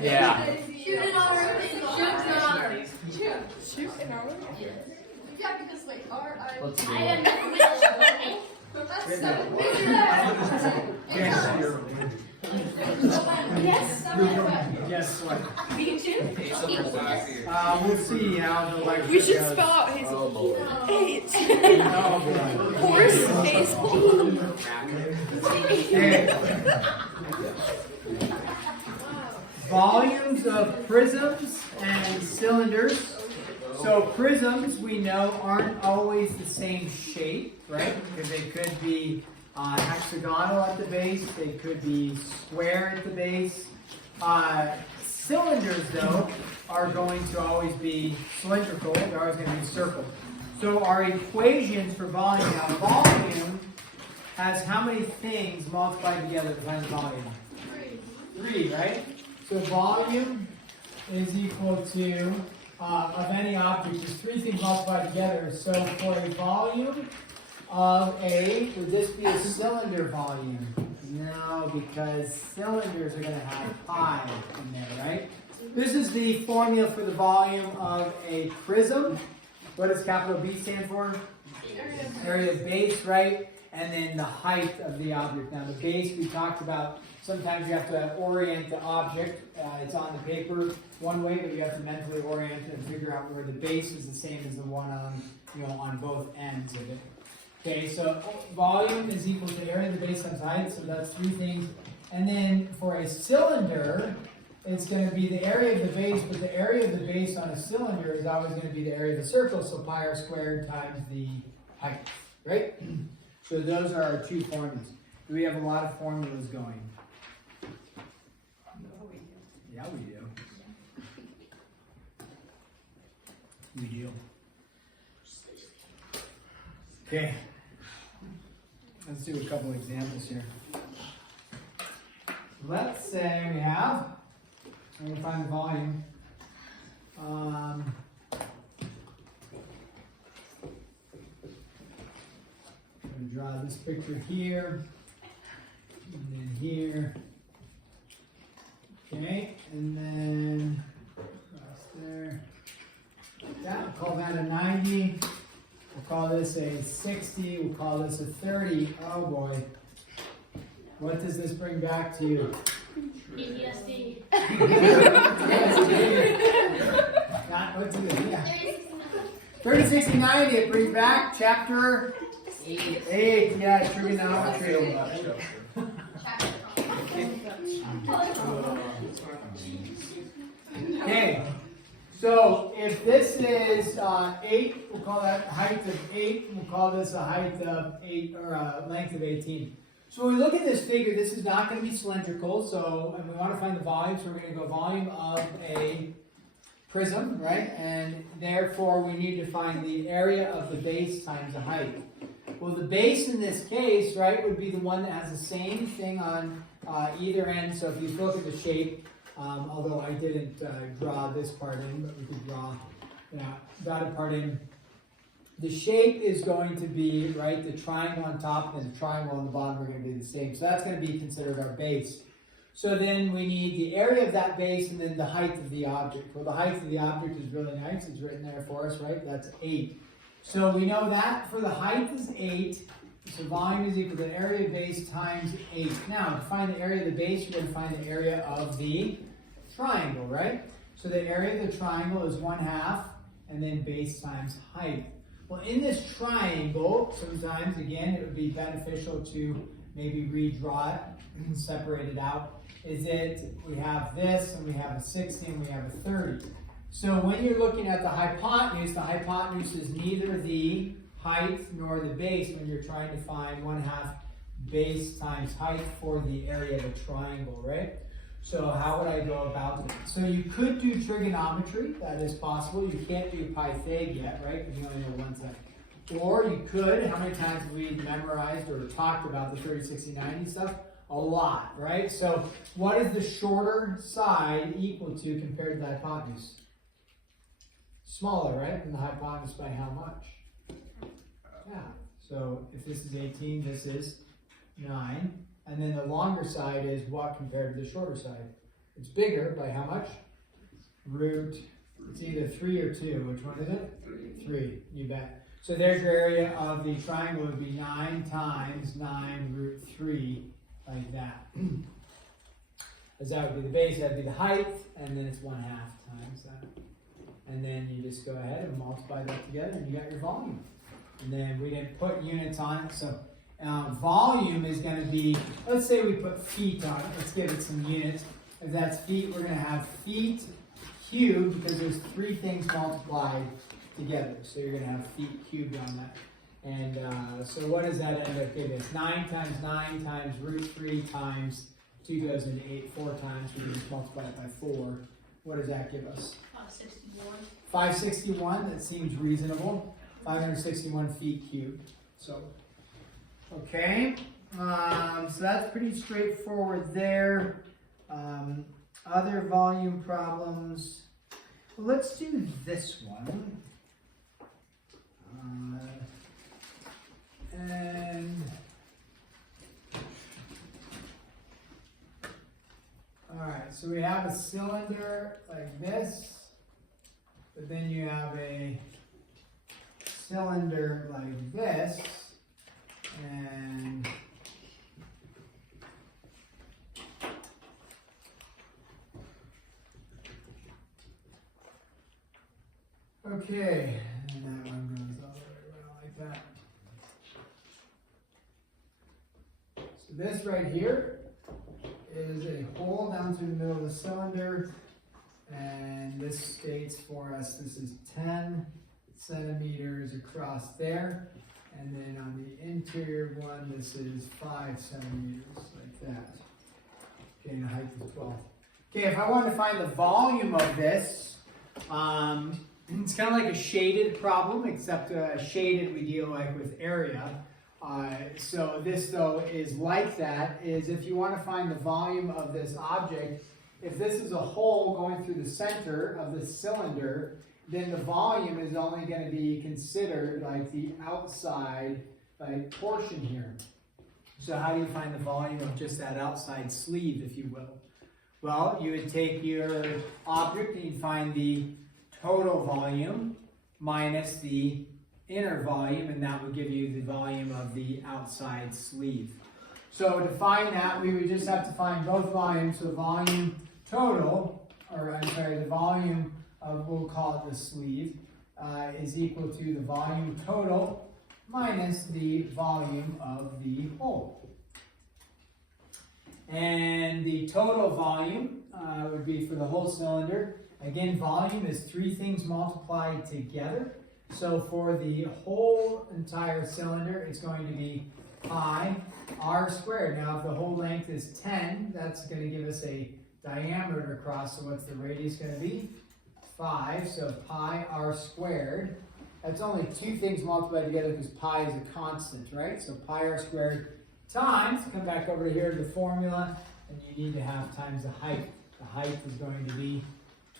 Yeah. Shoot an arrow. Shoot an arrow? Yeah, because like R-I. Let's see. I am not. That's so weird. Yes. Yes, what? Me too. We'll see how the lecture We should goes. spell out his Oh, boy. H. Oh, boy. Horse face. Okay. Volumes of prisms and cylinders. So prisms, we know, aren't always the same shape, right? Because they could be hexagonal at the base, they could be square at the base. Cylinders, though, are going to always be cylindrical, they're always going to be circle. So our equations for volume, now volume has how many things multiplied together to find the volume? 3, right? So volume is equal to, of any object, is 3 things multiplied together. So for a volume of A, would this be a cylinder volume? No, because cylinders are going to have pi in there, right? This is the formula for the volume of a prism. What does capital B stand for? Area of base, right? And then the height of the object. Now the base we talked about, sometimes you have to orient the object. It's on the paper one way, but you have to mentally orient it and figure out where the base is the same as the one on, on both ends of it. Okay, so volume is equal to area of the base times height, so that's 3 things. And then for a cylinder, it's going to be the area of the base, but the area of the base on a cylinder is always going to be the area of the circle, so pi r squared times the height, right? So those are our 2 formulas. Do we have a lot of formulas going? Yeah, we do. We do. Okay. Let's do a couple examples here. Let's say we have, I'm going to find the volume. I'm going to draw this picture here, and then here. Okay, and then across there. Yeah, we'll call that a 90. We'll call this a 60. We'll call this a 30. Oh boy. What does this bring back to you? PTSD. What's it? Yeah. 30, 60, 90. It brings back chapter 8. Yeah, trigonometry. Okay. So if this is 8, we'll call that height of 8. We'll call this a height of 8 or a length of 18. So when we look at this figure, this is not going to be cylindrical. So and we want to find the volume. So we're going to go volume of a prism, right? And therefore we need to find the area of the base times the height. Well, the base in this case, right, would be the one that has the same thing on either end. So if you look at the shape. Although I didn't draw this part in, but we could draw dotted part in. The shape is going to be, right, the triangle on top and the triangle on the bottom are going to be the same. So that's going to be considered our base. So then we need the area of that base and then the height of the object. Well, the height of the object is really nice. It's written there for us, right? That's 8. So we know that for the height is 8. So volume is equal to the area of base times 8. Now, to find the area of the base, you're going to find the area of the triangle, right? So the area of the triangle is 1/2, and then base times height. Well, in this triangle, sometimes, again, it would be beneficial to maybe redraw it and separate it out. We have this, and we have a 60, and we have a 30. So when you're looking at the hypotenuse is neither the height nor the base when you're trying to find 1/2 base times height for the area of a triangle, right? So how would I go about it? So you could do trigonometry, that is possible. You can't do Pythag yet, right? Because you only know one side. Or you could, how many times have we memorized or talked about the 30, 60, 90 stuff? A lot, right? So what is the shorter side equal to compared to the hypotenuse? Smaller, right? And the hypotenuse by how much? Yeah. So if this is 18, this is 9. And then the longer side is what compared to the shorter side? It's bigger by how much? Root, it's either 3 or 2. Which one is it? 3, you bet. So there's your area of the triangle. Would be 9 times 9 root 3, like that. As that would be the base, that would be the height, and then it's 1/2 times that. And then you just go ahead and multiply that together, and you got your volume. And then we didn't put units on it, so volume is going to be, let's say we put feet on it. Let's give it some units. If that's feet, we're going to have feet cubed, because there's 3 things multiplied together. So you're going to have feet cubed on that. And so what does that end up giving us? 9 times 9 times root 3 times 2 goes into 8 4 times. We just multiply it by 4. What does that give us? 561. 561, that seems reasonable. 561 feet cubed. So, okay. So that's pretty straightforward there. Other volume problems. Well, let's do this one. And all right, so we have a cylinder like this, but then you have a cylinder like this, and okay, and that one goes all the way around like that. So this right here is a hole down through the middle of the cylinder, and this states for us this is 10 centimeters across there, and then on the interior one this is 5 centimeters like that. Okay, and the height is 12. Okay, if I want to find the volume of this, it's kind of like a shaded problem, except shaded we deal like with area. So this though is like that, is if you want to find the volume of this object, if this is a hole going through the center of the cylinder, then the volume is only going to be considered like the outside like portion here. So how do you find the volume of just that outside sleeve, if you will? Well, you would take your object and you'd find the total volume minus the inner volume, and that would give you the volume of the outside sleeve. So to find that, we would just have to find both volumes. So volume total, or I'm sorry, the volume of, we'll call it the sleeve, is equal to the volume total minus the volume of the hole. And the total volume would be for the whole cylinder. Again, volume is 3 things multiplied together. So for the whole entire cylinder, it's going to be pi r squared. Now, if the whole length is 10, that's going to give us a diameter across. So what's the radius going to be? 5. So pi r squared. That's only 2 things multiplied together because pi is a constant, right? So pi r squared times, come back over here to the formula, and you need to have times the height. The height is going to be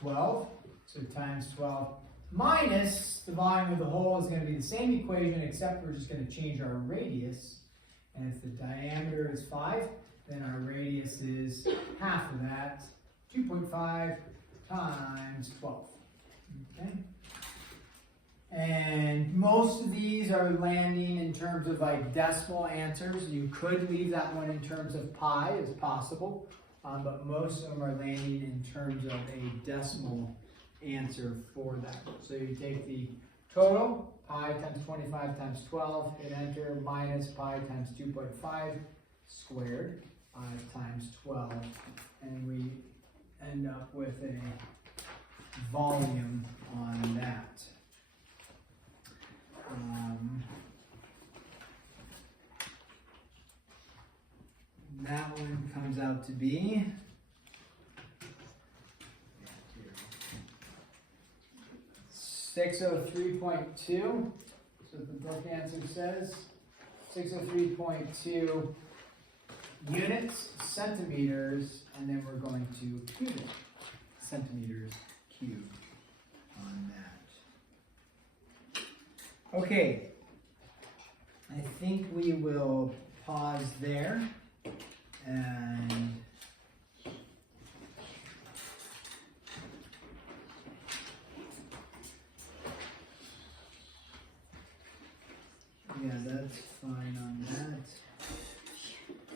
12. So times 12. Minus the volume of the hole is going to be the same equation, except we're just going to change our radius. And if the diameter is 5, then our radius is half of that, 2.5 times 12. Okay? And most of these are landing in terms of like decimal answers. You could leave that one in terms of pi as possible, but most of them are landing in terms of a decimal answer for that. So you take the total, pi times 25 times 12, hit enter, minus pi times 2.5 squared times 12, and we end up with a volume on that. That one comes out to be 603.2. So the book answer says 603.2 units, centimeters, and then we're going to cubic centimeters cubed on that. Okay, I think we will pause there and Yeah, that's fine on that.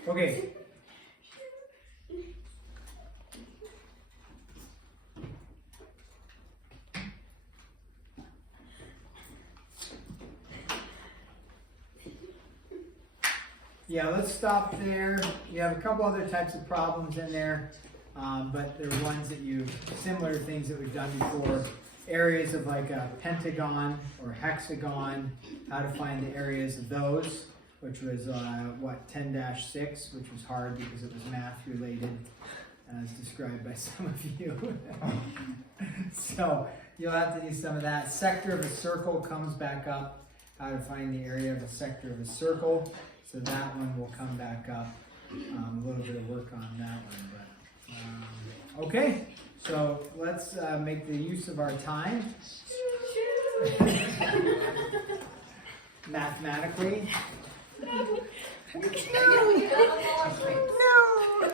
Okay. Yeah, let's stop there. You have a couple other types of problems in there, but they're ones that similar to things that we've done before. Areas of like a pentagon or hexagon, how to find the areas of those, which was 10-6, which was hard because it was math related, as described by some of you. So you'll have to do some of that. Sector of a circle comes back up, how to find the area of a sector of a circle. So that one will come back up. A little bit of work on that one, but okay. So let's make the use of our time mathematically. No.